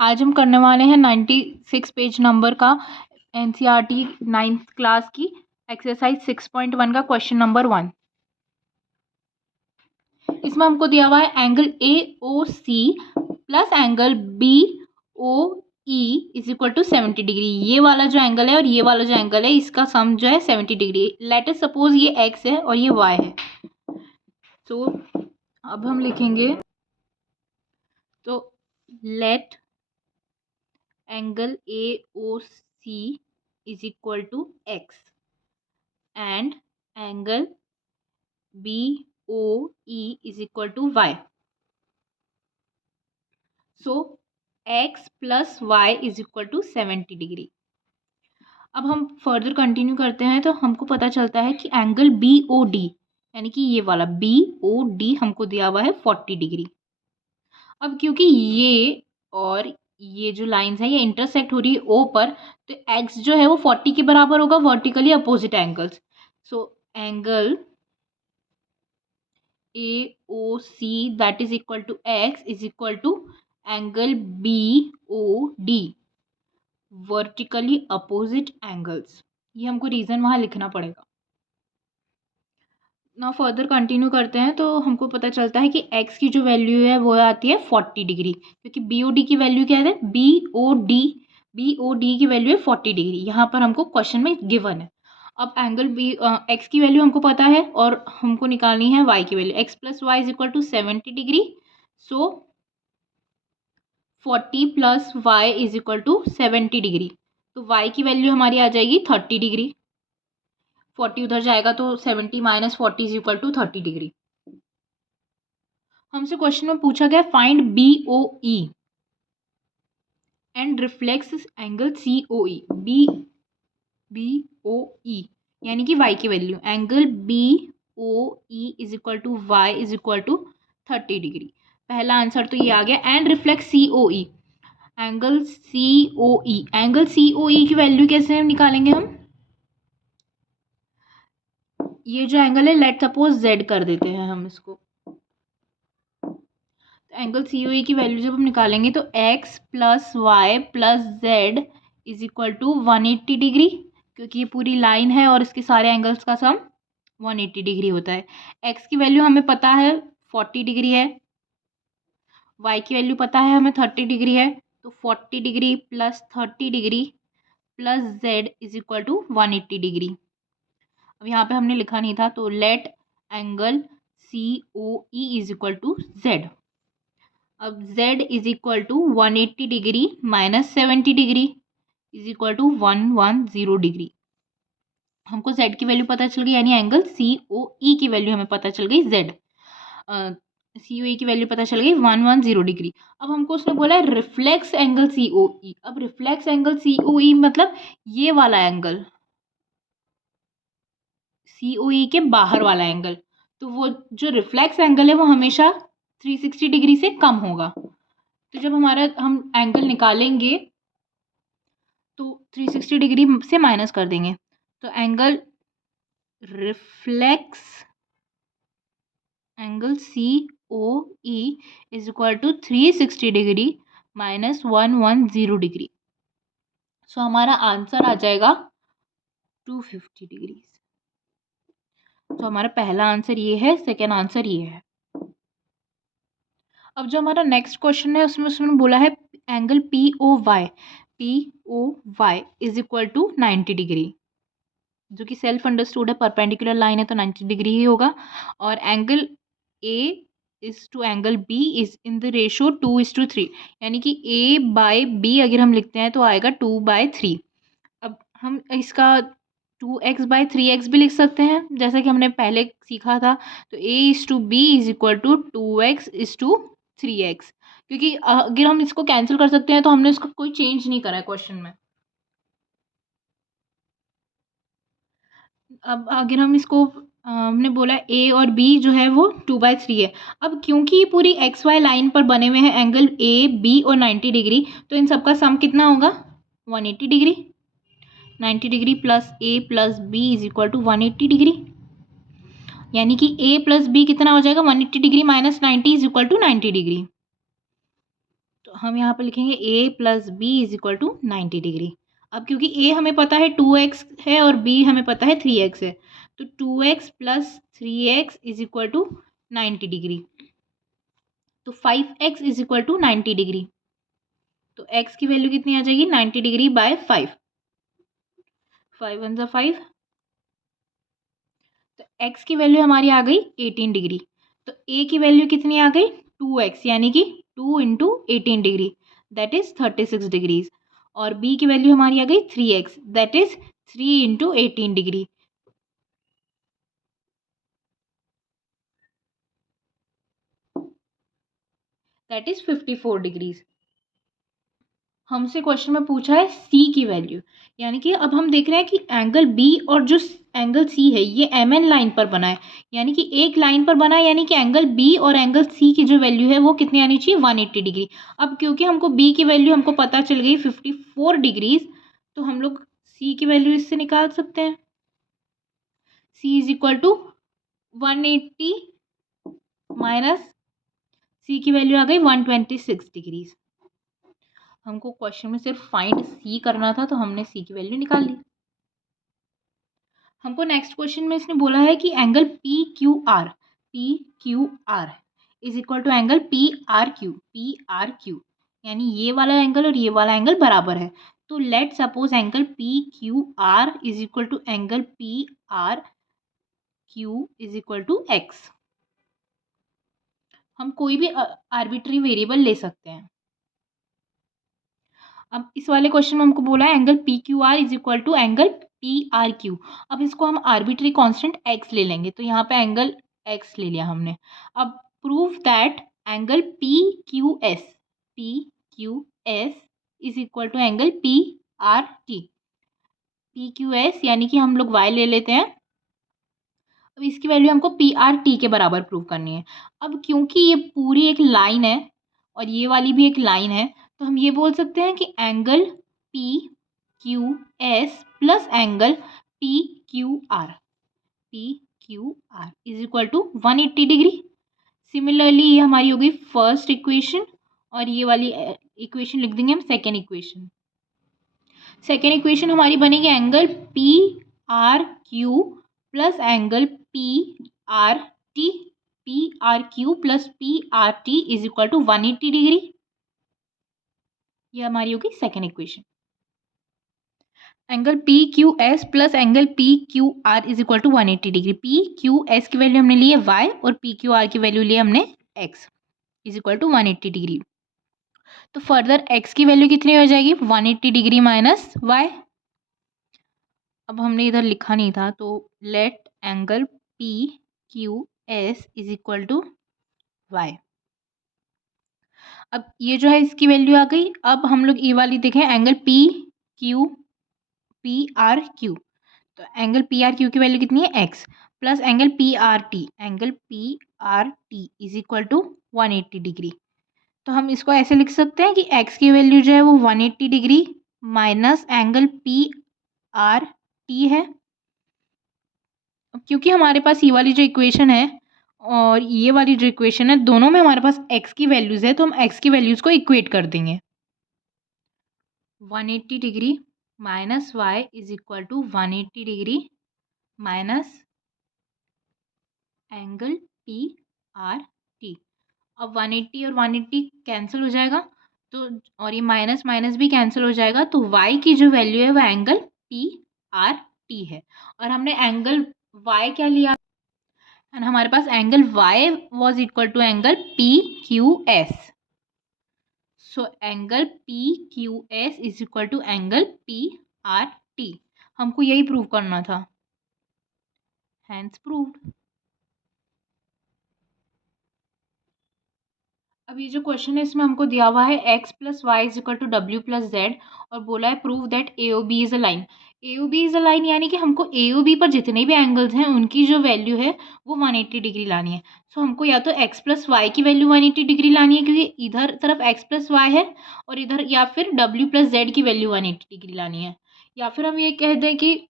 आज हम करने वाले हैं 96 पेज नंबर का एनसीईआरटी 9th क्लास की एक्सरसाइज 6.1 का क्वेश्चन नंबर 1। इसमें हमको दिया हुआ है angle A O C plus angle B O E is equal to 70 degree. ये वाला जो एंगल है और ये वाला जो एंगल है इसका सम जो है 70 डिग्री। लेट अस सपोज ये एक्स है और ये वाई है। तो अब हम लिखेंगे तो let angle A O C is equal to X and angle B O E is equal to Y. So X plus Y is equal to 70 degree. अब हम फर्दर कंटिन्यू करते हैं तो हमको पता चलता है कि एंगल बी ओ डी यानी कि ये वाला बी ओ डी हमको दिया हुआ है 40 डिग्री। अब क्योंकि ये और ये जो लाइंस है ये इंटरसेक्ट हो रही है ओ पर, तो एक्स जो है वो 40 के बराबर होगा vertically opposite angles. So angle A O C that is equal to X is equal to angle B O D vertically opposite angles. ये हमको रीजन वहां लिखना पड़ेगा ना। फर्दर कंटिन्यू करते हैं तो हमको पता चलता है कि x की जो वैल्यू है वो आती है 40 डिग्री, क्योंकि बी ओ डी की वैल्यू क्या है, बी ओ डी की वैल्यू है 40 डिग्री। यहाँ पर हमको क्वेश्चन में गिवन है। अब एंगल बी एक्स की वैल्यू हमको पता है और हमको निकालनी है y की value. X plus Y is equal to 70 degree. So 40 plus Y is equal to 70 degree. तो y की वैल्यू हमारी आ जाएगी 30 डिग्री। 40 उधर जाएगा तो 70 minus 40 is equal to 30 degree. हमसे क्वेश्चन में पूछा गया find B O E and reflex angle C O E. B O E यानी कि y की value angle B O E is equal to Y is equal to 30 degree. पहला answer तो ये आ गया। And reflex C O E angle C O E. Angle C O E की value कैसे निकालेंगे हम? ये जो एंगल है लेट सपोज जेड कर देते हैं हम इसको। एंगल सी ओ ई की वैल्यू जब हम निकालेंगे तो X plus Y plus Z is equal to 180 degree, क्योंकि ये पूरी लाइन है और इसके सारे एंगल्स का सम 180 डिग्री होता है। एक्स की वैल्यू हमें पता है 40 डिग्री है, वाई की वैल्यू पता है हमें 30 डिग्री है। तो 40 degree plus 30 degree plus Z is equal to 180 degree. अब यहाँ पे हमने लिखा नहीं था तो let angle C O E is equal to Z. अब z is equal to 180 degree minus 70 degree is equal to 110 degree. हमको z की वैल्यू पता चल गई, यानी एंगल सी ओ ई की वैल्यू हमें पता चल गई z। सी ओ ई की वैल्यू पता चल गई 110 डिग्री। अब हमको उसने बोला है रिफ्लेक्स एंगल सी ओ ई। अब रिफ्लेक्स एंगल सी ओ ई मतलब ये वाला एंगल, सी ओ ई के बाहर वाला एंगल। तो वो जो रिफ्लेक्स एंगल है वो हमेशा 360 डिग्री से कम होगा। तो जब हमारा हम एंगल निकालेंगे तो 360 डिग्री से माइनस कर देंगे तो angle reflex angle C O E is equal to 360 degree minus 110 degree. So हमारा आंसर आ जाएगा 250 डिग्री। तो हमारा पहला आंसर ये है, सेकेंड आंसर ये है। अब जो हमारा नेक्स्ट क्वेश्चन है उसमें उसमें बोला है angle P O Y is equal to 90 degree, जो कि सेल्फ अंडरस्टूड है, परपेंडिकुलर लाइन है तो 90 डिग्री ही होगा। और angle A is to angle B is in the ratio 2:3, यानी कि ए बाय बी अगर हम लिखते हैं तो आएगा 2/3। अब हम इसका 2x/3x भी लिख सकते हैं जैसा कि हमने पहले सीखा था। तो a is to B is equal to 2x is to 3x, क्योंकि अगर हम इसको कैंसिल कर सकते हैं तो हमने इसको कोई चेंज नहीं करा है क्वेश्चन में। अब अगर हम इसको हमने बोला ए और बी जो है वो 2/3 है। अब क्योंकि ये पूरी एक्स वाई लाइन पर बने हुए हैं एंगल ए बी और 90 डिग्री, तो इन सबका सम कितना होगा 180 degree. 90 degree plus A plus B is equal to 180 degree, यानी कि ए प्लस बी कितना हो जाएगा 180 degree minus 90 is equal to 90 degree. तो हम यहाँ पर लिखेंगे a plus B is equal to 90 degree. अब क्योंकि a हमें पता है 2x है और b हमें पता है 3x है, तो 2x plus 3x is equal to 90 degree. तो 5x is equal to 90 degree. तो x की वैल्यू कितनी आ जाएगी? 90 डिग्री बाय 5। 5 वन ज़ा 5। तो x की वैल्यू हमारी आ गई 18 डिग्री। तो a की वैल्यू कितनी आ गई? 2x, यानी कि 2 into 18 degree, that is 36 degrees. और b की वैल्यू हमारी आ गई 3x, that is 3 into 18 degree, that is 54 degrees. हमसे क्वेश्चन में पूछा है सी की वैल्यू, यानी कि अब हम देख रहे हैं कि एंगल बी और जो एंगल सी है ये एम एन लाइन पर बना है, यानी कि एक लाइन पर बना है, यानी कि एंगल बी और एंगल सी की जो वैल्यू है वो कितनी आनी चाहिए? 180 डिग्री। अब क्योंकि हमको बी की वैल्यू हमको पता चल गई 54 डिग्रीज, तो हम लोग सी की वैल्यू इससे निकाल सकते हैं। सी इज इक्वल टू 180 माइनस सी की वैल्यू आ गई 126 डिग्रीज। हमको क्वेश्चन में सिर्फ फाइंड सी करना था, तो हमने सी की वैल्यू निकाल ली। हमको नेक्स्ट क्वेश्चन में इसने बोला है कि angle P Q R is equal to angle P R Q, यानी ये वाला एंगल और ये वाला एंगल बराबर है। तो let suppose angle P Q R is equal to angle P R Q is equal to X. हम कोई भी आर्बिट्री वेरिएबल ले सकते हैं। अब इस वाले क्वेश्चन में हमको बोला है angle P Q R is equal to angle P R Q. अब इसको हम आर्बिट्री कांस्टेंट एक्स ले लेंगे, तो यहाँ पे एंगल एक्स ले लिया हमने। अब prove that angle P Q S is equal to angle P R T. P Q S यानी कि हम लोग वाई ले लेते हैं। अब इसकी वैल्यू हमको पी आर टी के बराबर प्रूव करनी है। अब क्योंकि ये पूरी एक लाइन है और ये वाली भी एक लाइन है, तो हम ये बोल सकते हैं कि angle P Q S plus angle P Q R is equal to 180 degree. Similarly ये हमारी होगी फर्स्ट इक्वेशन, और ये वाली इक्वेशन लिख देंगे हम सेकेंड इक्वेशन। सेकेंड इक्वेशन हमारी बनेगी angle P R Q plus angle P R Q plus P R T is equal to 180 degree. ये हमारी होगी second equation. Angle P Q S plus angle P Q R is equal to 180 degree. P Q S की value हमने ली है Y और P Q R की value ली है हमने X is equal to 180 degree. तो फर्दर एक्स की वैल्यू कितनी हो जाएगी? 180 डिग्री माइनस वाई। अब हमने इधर लिखा नहीं था, तो let angle P Q S is equal to Y. अब ये जो है इसकी वैल्यू आ गई। अब हम लोग ये वाली देखें एंगल पी आर क्यू, तो एंगल पी आर क्यू की वैल्यू कितनी है? X plus angle P R T is equal to 180 degree. तो हम इसको ऐसे लिख सकते हैं कि एक्स की वैल्यू जो है वो 180 degree minus angle P R T है। अब क्योंकि हमारे पास ये वाली जो इक्वेशन है और ये वाली जो इक्वेशन है, दोनों में हमारे पास एक्स की वैल्यूज़ है, तो हम एक्स की वैल्यूज़ को इक्वेट कर देंगे। 180 degree minus Y is equal to 180 degree minus angle P R T. अब 180 और 180 कैंसिल हो जाएगा, तो और ये माइनस माइनस भी कैंसिल हो जाएगा, तो y की जो वैल्यू है वो एंगल पी आर टी है। और हमने एंगल y क्या लिया? एंड हमारे पास angle y was equal to angle P Q S. So angle P Q S is equal to angle P R T. हमको यही प्रूव करना था, हैंस प्रूव्ड। अब ये जो क्वेश्चन है इसमें हमको दिया हुआ है x plus Y is equal to W plus Z, और बोला है prove that A O B is a line. A O B is a line यानी कि हमको ए ओ बी पर जितने भी एंगल्स हैं उनकी जो वैल्यू है वो 180 डिग्री लानी है। सो हमको या तो x प्लस वाई की वैल्यू 180 डिग्री लानी है, क्योंकि इधर तरफ x प्लस वाई है, और इधर या फिर w प्लस जेड की वैल्यू 180 डिग्री लानी है। या फिर हम ये कह दें कि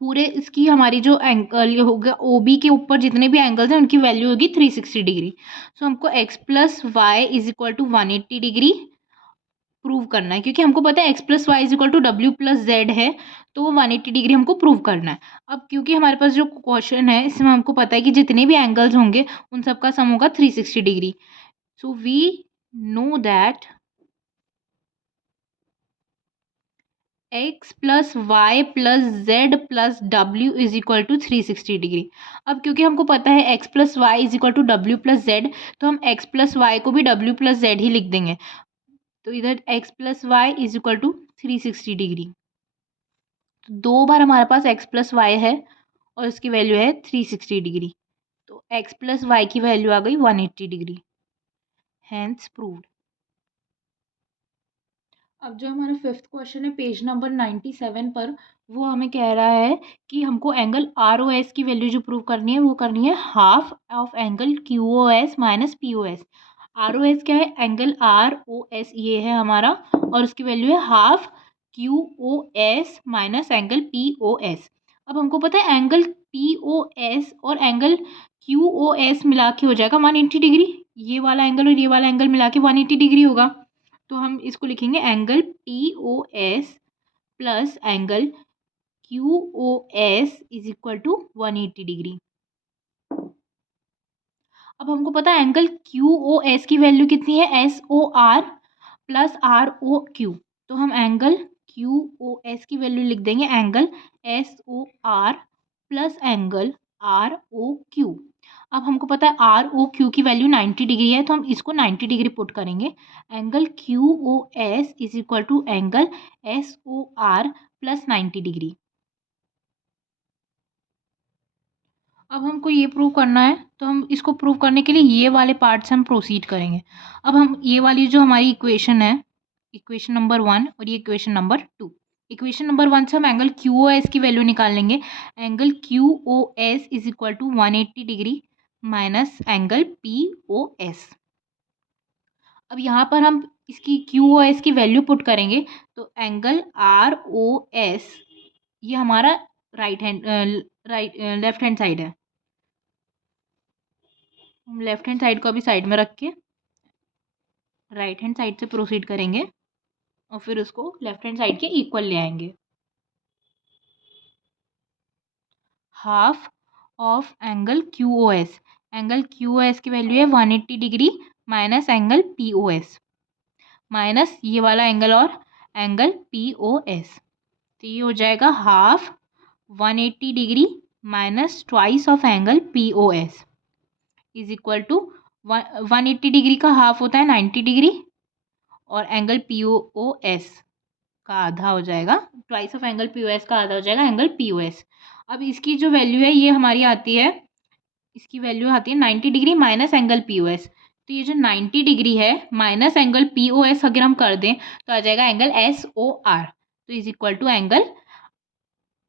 पूरे इसकी हमारी जो एंगल होगा ओ बी के ऊपर जितने भी एंगल्स हैं उनकी वैल्यू होगी 360 डिग्री। सो हमको X plus Y is equal to 180 degree prove करना है, क्योंकि हमको पता है X plus Y is equal to W plus Z है, तो वो 180 डिग्री हमको प्रूव करना है। अब क्योंकि हमारे पास जो क्वेश्चन है इसमें हमको पता है कि जितने भी एंगल्स होंगे उन सबका सम होगा 360 degree. So we know that X plus Y plus Z plus W is equal to 360 degree. अब क्योंकि हमको पता है X plus Y is equal to W plus Z, तो हम एक्स प्लस वाई को भी डब्ल्यू प्लस जेड ही लिख देंगे। तो इधर X plus Y is equal to 360 degree. तो 2 बार हमारे पास एक्स प्लस वाई है और इसकी वैल्यू है 360 डिग्री। तो एक्स प्लस वाई की वैल्यू आ गई 180 डिग्री। Hence proved. अब जो हमारा फिफ्थ क्वेश्चन है पेज नंबर 97 पर, वो हमें कह रहा है कि हमको एंगल आर ओ एस की वैल्यू जो प्रूव करनी है वो करनी है half of angle Q O S minus P O S. R O S क्या है? एंगल आर ओ एस ये है हमारा, और उसकी वैल्यू है half Q O S minus angle P O S. अब हमको पता है एंगल पी ओ एस और एंगल क्यू ओ एस मिला के हो जाएगा 180 डिग्री। ये वाला एंगल और ये वाला एंगल मिला के 180 डिग्री होगा। तो हम इसको लिखेंगे angle P O S plus angle Q O S is equal to 180 degree. अब हमको पता है एंगल क्यू ओ एस की वैल्यू कितनी है? S O R plus R O Q. तो हम एंगल क्यू ओ एस की वैल्यू लिख देंगे angle S O R plus angle R O Q. अब हमको पता है आर ओ क्यू की वैल्यू 90 डिग्री है, तो हम इसको 90 डिग्री पुट करेंगे। Angle Q O S is equal to angle S O R plus 90 degree. अब हमको ये प्रूव करना है, तो हम इसको प्रूव करने के लिए ये वाले पार्ट से हम प्रोसीड करेंगे। अब हम ये वाली जो हमारी इक्वेशन है, इक्वेशन नंबर 1 और ये इक्वेशन नंबर 2, इक्वेशन नंबर 1 से हम एंगल क्यू ओ एस की वैल्यू निकाल लेंगे। Angle Q O S is equal to 180 degree minus angle P O S. अब यहाँ पर हम इसकी क्यू ओ एस की वैल्यू पुट करेंगे, तो एंगल आर ओ एस ये हमारा right hand left hand side है। हम लेफ्ट हैंड साइड को अभी साइड में रख के राइट हैंड साइड से प्रोसीड करेंगे और फिर उसको लेफ्ट हैंड साइड के इक्वल ले आएंगे। Half of angle Q O S, angle Q O S की वैल्यू है 180 degree minus angle P O S, minus ये वाला एंगल और एंगल पी ओ एस। तो ये हो जाएगा half 180 degree minus twice of angle P O S is equal to 180 degree का हाफ होता है 90 डिग्री, और एंगल पी ओ एस का आधा हो जाएगा, twice of angle P O S का आधा हो जाएगा एंगल पी ओ एस। अब इसकी जो वैल्यू है ये हमारी आती है, इसकी वैल्यू आती है 90 degree minus angle P O S. तो ये जो 90 डिग्री है minus angle P O S अगर हम कर दें तो आ जाएगा एंगल एस ओ आर। तो is equal to angle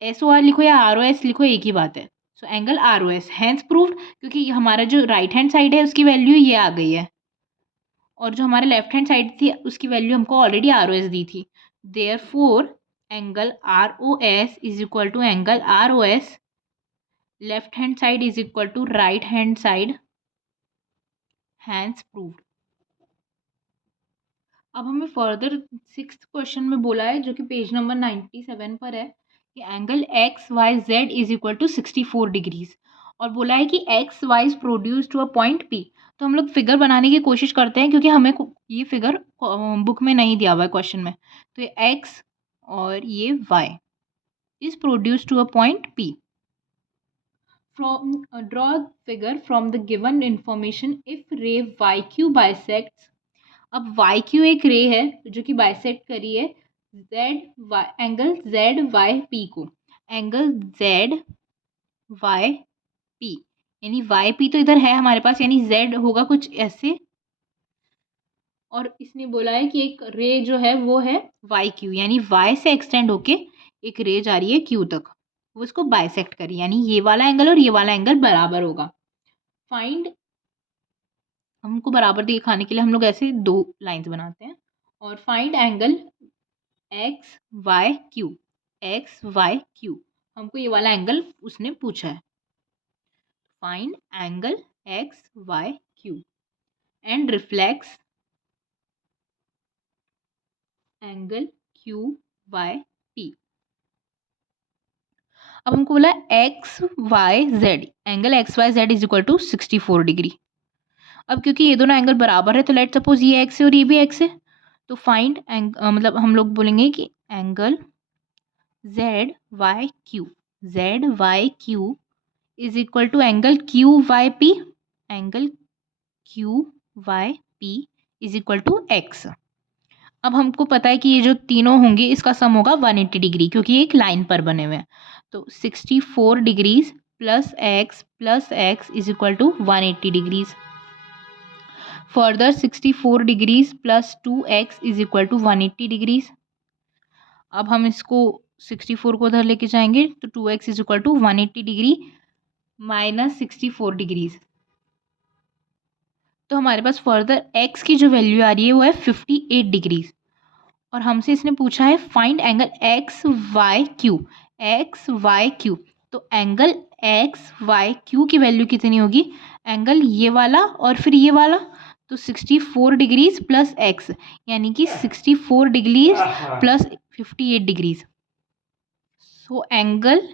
S O R लिखो या आर ओ एस लिखो, एक ही बात है। So angle R O S hence proved, क्योंकि हमारा जो राइट हैंड साइड है उसकी वैल्यू ये आ गई है, और जो हमारे लेफ्ट हैंड साइड थी उसकी वैल्यू हमको ऑलरेडी आर ओ एस दी थी। Therefore angle R O S is equal to angle R O S left hand side is equal to right hand side, hence proved. अब हमें further sixth question में बोला है, जो कि पेज नंबर 97 पर है, कि angle X Y Z is equal to 64 degrees, और बोला है कि X Y is produce to a point P. तो हम लोग फिगर बनाने की कोशिश करते हैं, क्योंकि हमें ये फिगर बुक में नहीं दिया हुआ है क्वेश्चन में। तो ये एक्स और ये Y is produce to a point P. From draw figure from the given information if ray Y Q bisects. अब वाई क्यू एक रे है जो कि बाइसेक्ट करी है Z Y angle Z Y P को, एंगल जेड वाई पी, यानी Y P तो इधर है हमारे पास, यानी जेड होगा कुछ ऐसे, और इसने बोला है कि एक रे जो है वो है वाई क्यू, यानी वाई से एक्सटेंड होके एक रे जा रही है क्यू तक, वो इसको बाइसेक्ट करी, यानी ये वाला एंगल और ये वाला एंगल बराबर होगा। फाइंड, हमको बराबर दिखाने के लिए हम लोग ऐसे दो लाइंस बनाते हैं, और find angle X Y Q, X Y Q हमको ये वाला एंगल उसने पूछा है। Find angle X Y Q and reflex angle Q Y P. अब हमको बोला X Y Z, angle X Y Z is equal to 64 degree. अब क्योंकि ये दोनों एंगल बराबर है तो लेट सपोज ये एक्स है और ये भी एक्स है, तो फाइंड मतलब हम लोग बोलेंगे कि angle Z Y Q is equal to angle Q Y P, angle Q Y P is equal to X. अब हमको पता है कि ये जो तीनों होंगे इसका सम होगा 180 डिग्री, क्योंकि ये एक लाइन पर बने हुए हैं। तो 64 degrees plus X is equal to 180 degrees. Further 64 degrees plus 2x is equal to 180 degrees. अब हम इसको 64 को उधर लेके जाएंगे तो 2x is equal to 180 degree minus 64 degrees. तो हमारे पास फर्दर x की जो वैल्यू आ रही है वो है 58 डिग्रीज। और हमसे इसने पूछा है find angle X Y Q. तो एंगल एक्स वाई क्यू की वैल्यू कितनी होगी, एंगल ये वाला और फिर ये वाला, तो 64 डिग्रीज प्लस एक्स, यानी कि 64 degrees plus 58 degrees. So angle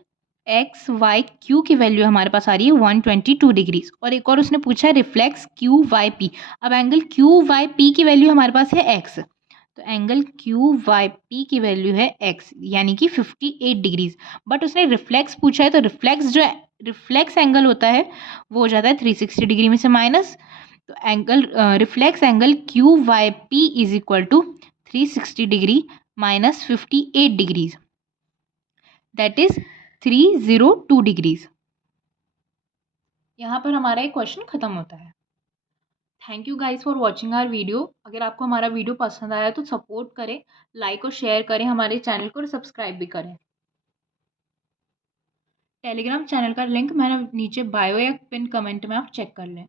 X Y Q की वैल्यू हमारे पास आ रही है 122 डिग्रीज। और एक और उसने पूछा है रिफ्लेक्स क्यू वाई पी। अब एंगल क्यू वाई पी की वैल्यू हमारे पास है एक्स, तो एंगल क्यू वाई पी की वैल्यू है एक्स, यानी कि 58 डिग्रीज। बट उसने रिफ्लेक्स पूछा है, तो रिफ्लेक्स एंगल होता है वो हो जाता है 360 डिग्री में से माइनस। तो angle reflex angle Q Y P is equal to 360 degree minus 58 degrees, that is 302 degrees. यहाँ पर हमारा एक क्वेश्चन खत्म होता है। Thank you guys for watching our video. अगर आपको हमारा वीडियो पसंद आया तो सपोर्ट करें, लाइक और शेयर करें हमारे चैनल को और सब्सक्राइब भी करें। टेलीग्राम चैनल का लिंक मैंने नीचे बायो या पिन कमेंट में आप चेक कर लें।